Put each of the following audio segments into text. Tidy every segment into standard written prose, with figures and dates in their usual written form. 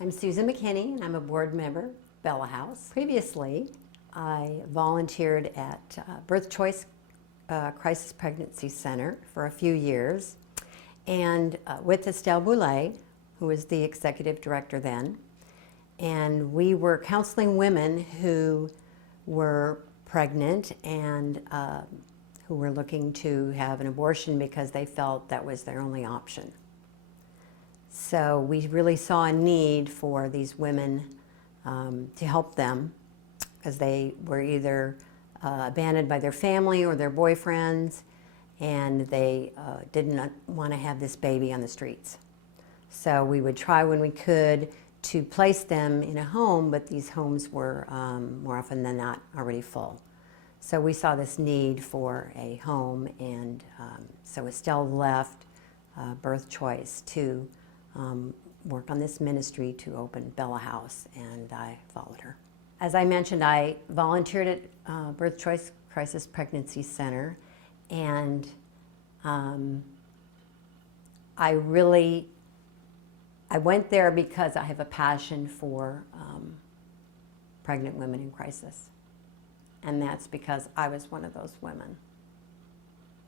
I'm Susan McKinney, and I'm a board member, Bella House. Previously, I volunteered at Birth Choice Crisis Pregnancy Center for a few years, and with Estelle Boulay, who was the executive director then, and we were counseling women who were pregnant and who were looking to have an abortion because they felt that was their only option. So we really saw a need for these women to help them because they were either abandoned by their family or their boyfriends, and they did not want to have this baby on the streets. So we would try when we could to place them in a home, but these homes were more often than not already full. So we saw this need for a home, and so Estelle left Birth Choice to work on this ministry to open Bella House, and I followed her. As I mentioned, I volunteered at Birth Choice Crisis Pregnancy Center, and I went there because I have a passion for pregnant women in crisis, and that's because I was one of those women.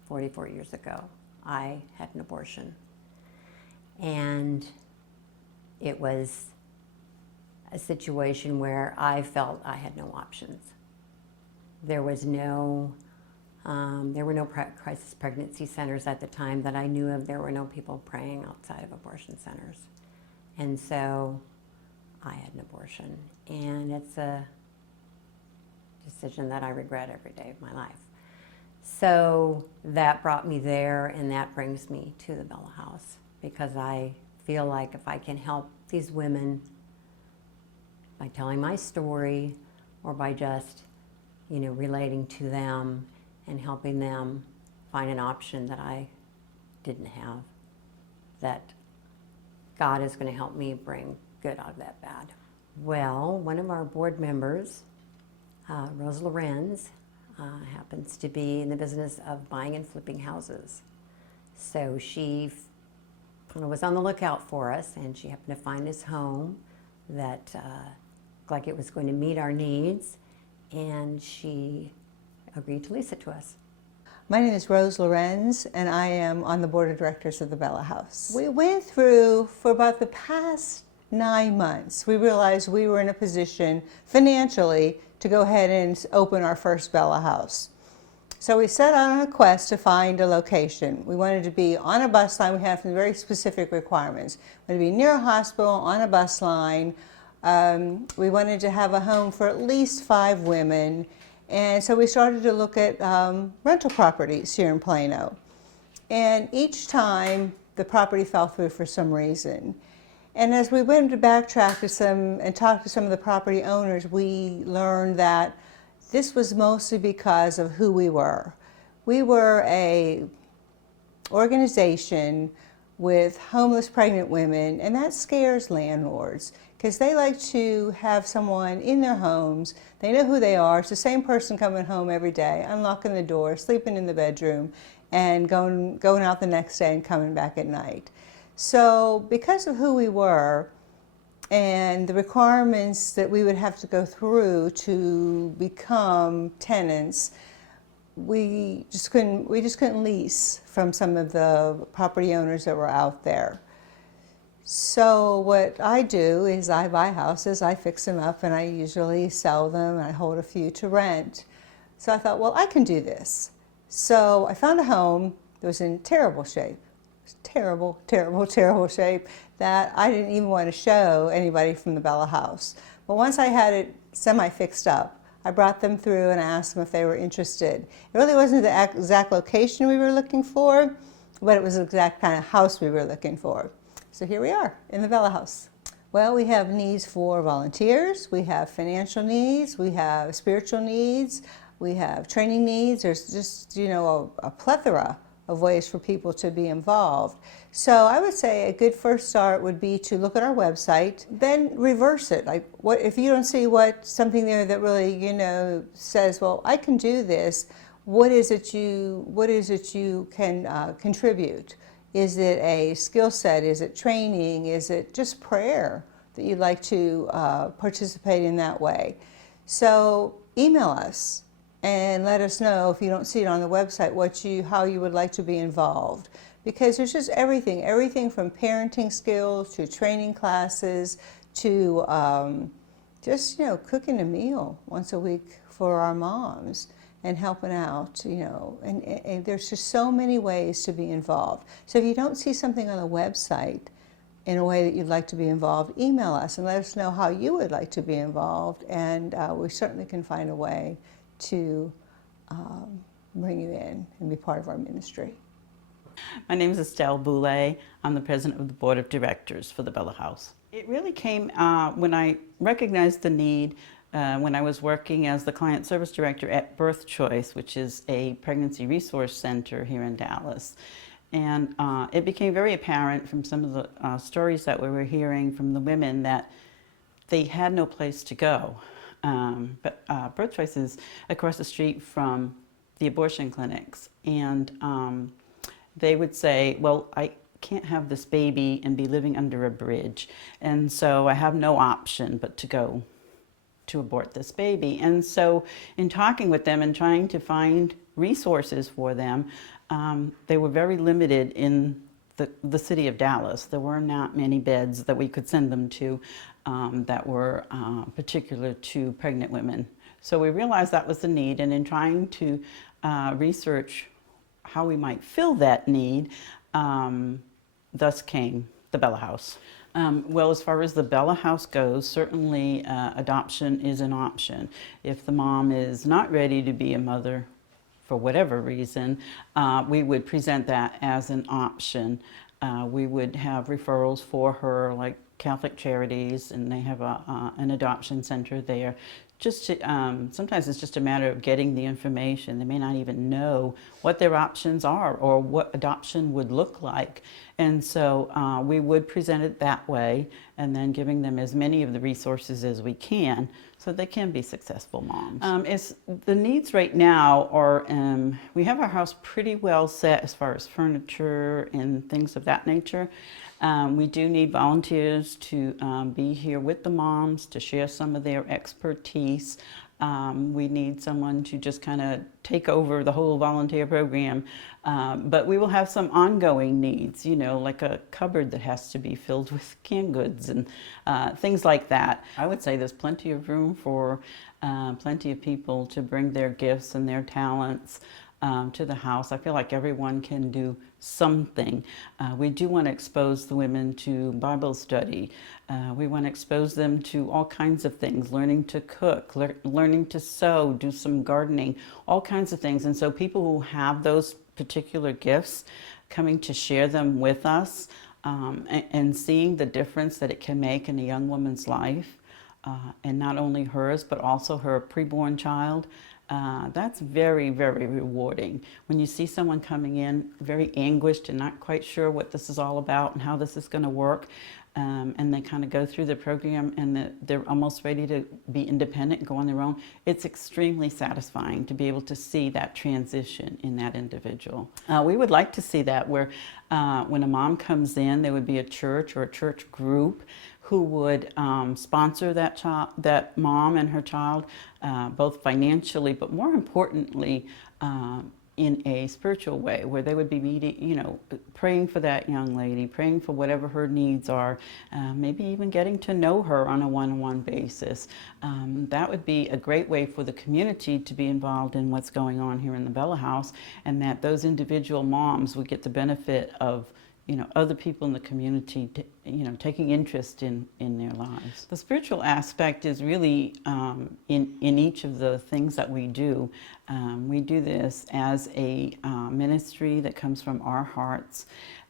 44 years ago, I had an abortion. And it was a situation where I felt I had no options. There were no crisis pregnancy centers at the time that I knew of. There were no people praying outside of abortion centers. And so I had an abortion. And it's a decision that I regret every day of my life. So that brought me there, and that brings me to the Bella House, because I feel like if I can help these women by telling my story or by just, relating to them and helping them find an option that I didn't have, that God is going to help me bring good out of that bad. Well, one of our board members, Rose Lorenz, happens to be in the business of buying and flipping houses. So she was on the lookout for us, and she happened to find this home that looked like it was going to meet our needs, and she agreed to lease it to us. My name is Rose Lorenz, and I am on the board of directors of the Bella House. We went through, for about the past 9 months, we realized we were in a position financially to go ahead and open our first Bella House. So we set out on a quest to find a location. We wanted to be on a bus line. We had some very specific requirements. We wanted to be near a hospital, on a bus line. We wanted to have a home for at least 5 women. And so we started to look at rental properties here in Plano. And each time the property fell through for some reason. And as we went to backtrack to and talk to some of the property owners, we learned that this was mostly because of who we were. We were a organization with homeless pregnant women, and that scares landlords because they like to have someone in their homes. They know who they are. It's the same person coming home every day, unlocking the door, sleeping in the bedroom, and going out the next day and coming back at night. So because of who we were, and the requirements that we would have to go through to become tenants, we just couldn't lease from some of the property owners that were out there. So what I do is I buy houses, I fix them up, and I usually sell them, and I hold a few to rent. So I thought, well, I can do this. So I found a home that was in terrible shape. Terrible, terrible, terrible shape that I didn't even want to show anybody from the Bella House. But once I had it semi-fixed up, I brought them through and I asked them if they were interested. It really wasn't the exact location we were looking for, but it was the exact kind of house we were looking for. So here we are in the Bella House. Well, we have needs for volunteers, we have financial needs, we have spiritual needs, we have training needs. There's just, a plethora of ways for people to be involved. So I would say a good first start would be to look at our website, then reverse it. Like, what if you don't see something there that really, says, well, I can do this. What is it you can contribute? Is it a skill set? Is it training? Is it just prayer? that you'd like to participate in that way. So email us and let us know if you don't see it on the website how you would like to be involved. Because there's just everything from parenting skills to training classes to just, cooking a meal once a week for our moms and helping out, and there's just so many ways to be involved. So if you don't see something on the website in a way that you'd like to be involved, email us and let us know how you would like to be involved, and we certainly can find a way to bring you in and be part of our ministry. My name is Estelle Boulay. I'm the president of the board of directors for the Bella House. It really came when I recognized the need when I was working as the client service director at Birth Choice, which is a pregnancy resource center here in Dallas. And it became very apparent from some of the stories that we were hearing from the women that they had no place to go. But Birth Choice is across the street from the abortion clinics. And they would say, well, I can't have this baby and be living under a bridge. And so I have no option but to go to abort this baby. And so in talking with them and trying to find resources for them, they were very limited in the city of Dallas. There were not many beds that we could send them to that were particular to pregnant women. So we realized that was the need, and in trying to research how we might fill that need, thus came the Bella House. Well, as far as the Bella House goes, certainly adoption is an option. If the mom is not ready to be a mother for whatever reason, we would present that as an option. We would have referrals for her, like Catholic Charities, and they have an adoption center there. Just to, sometimes it's just a matter of getting the information. They may not even know what their options are or what adoption would look like. And so we would present it that way, and then giving them as many of the resources as we can so they can be successful moms. The needs right now are, we have our house pretty well set as far as furniture and things of that nature. We do need volunteers to be here with the moms to share some of their expertise. We need someone to just kind of take over the whole volunteer program. But we will have some ongoing needs, like a cupboard that has to be filled with canned goods and things like that. I would say there's plenty of room for plenty of people to bring their gifts and their talents to the house. I feel like everyone can do something. We do want to expose the women to Bible study. We want to expose them to all kinds of things, learning to cook, learning to sew, do some gardening, all kinds of things. And so people who have those particular gifts coming to share them with us and seeing the difference that it can make in a young woman's life, and not only hers, but also her preborn child. That's very, very rewarding. When you see someone coming in very anguished and not quite sure what this is all about and how this is going to work, and they kind of go through the program and they're almost ready to be independent and go on their own, it's extremely satisfying to be able to see that transition in that individual. We would like to see that where when a mom comes in, there would be a church or a church group who would sponsor that mom and her child, both financially, but more importantly, in a spiritual way, where they would be meeting, praying for that young lady, praying for whatever her needs are, maybe even getting to know her on a one-on-one basis. That would be a great way for the community to be involved in what's going on here in the Bella House, and that those individual moms would get the benefit of other people in the community, taking interest in their lives. The spiritual aspect is really in each of the things that we do. We do this as a ministry that comes from our hearts.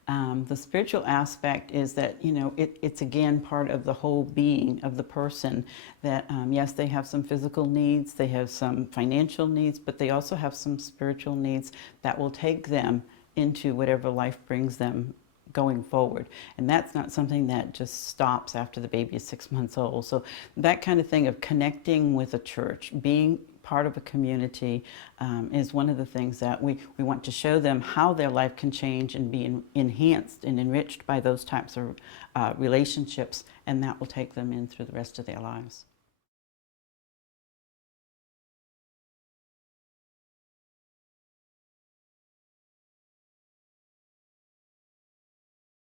The spiritual aspect is that, it's again part of the whole being of the person, that yes, they have some physical needs, they have some financial needs, but they also have some spiritual needs that will take them into whatever life brings them going forward. And that's not something that just stops after the baby is 6 months old. So that kind of thing of connecting with a church, being part of a community is one of the things that we want to show them how their life can change and be enhanced and enriched by those types of relationships, and that will take them in through the rest of their lives.